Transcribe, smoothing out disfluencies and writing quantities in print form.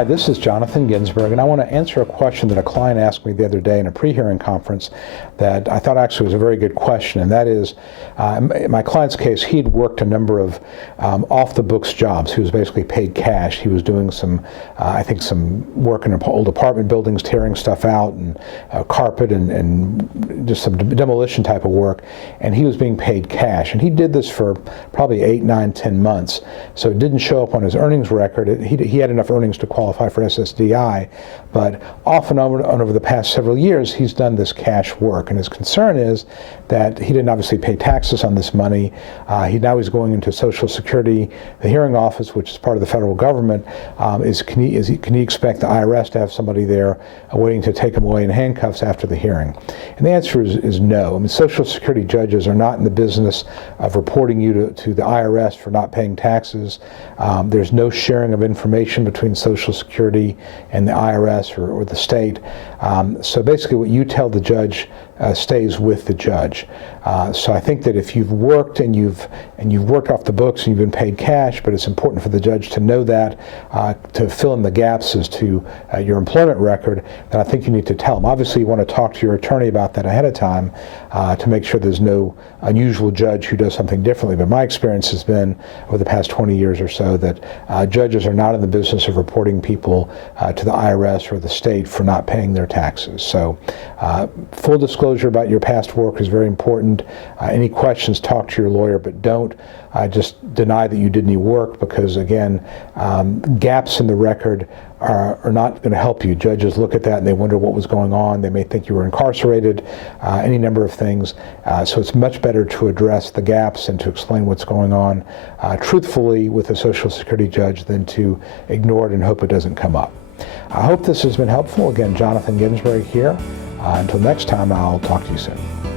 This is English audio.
Hi, this is Jonathan Ginsberg, and I want to answer a question that a client asked me the other day in a pre-hearing conference that I thought actually was a very good question, and that is, in my client's case, he had worked a number of off-the-books jobs. He was basically paid cash. He was doing some, I think, some work in old apartment buildings, tearing stuff out, and carpet, and just some demolition type of work, and he was being paid cash. And he did this for probably 8, 9, 10 months, so it didn't show up on his earnings record. He had enough earnings to qualify for SSDI, but off and over the past several years, he's done this cash work, and his concern is that he didn't obviously pay taxes on this money. Now he's going into Social Security, the hearing office, which is part of the federal government. Can he expect the IRS to have somebody there waiting to take him away in handcuffs after the hearing? And the answer is no. I mean, Social Security judges are not in the business of reporting you to the IRS for not paying taxes. There's no sharing of information between Social Security and the IRS or the state. So basically what you tell the judge stays with the judge. So I think that if you've worked and you've worked off the books and you've been paid cash, but it's important for the judge to know that, to fill in the gaps as to your employment record, then I think you need to tell them. Obviously you want to talk to your attorney about that ahead of time to make sure there's no unusual judge who does something differently. But my experience has been over the past 20 years or so that judges are not in the business of reporting people to the IRS or the state for not paying their taxes. So full disclosure about your past work is very important. Any questions, talk to your lawyer, but don't just deny that you did any work, because again, gaps in the record are not going to help you. Judges look at that and they wonder what was going on. They may think you were incarcerated, any number of things. So it's much better to address the gaps and to explain what's going on truthfully with a Social Security judge than to ignore it and hope it doesn't come up. I hope this has been helpful. Again, Jonathan Ginsberg here. Until next time, I'll talk to you soon.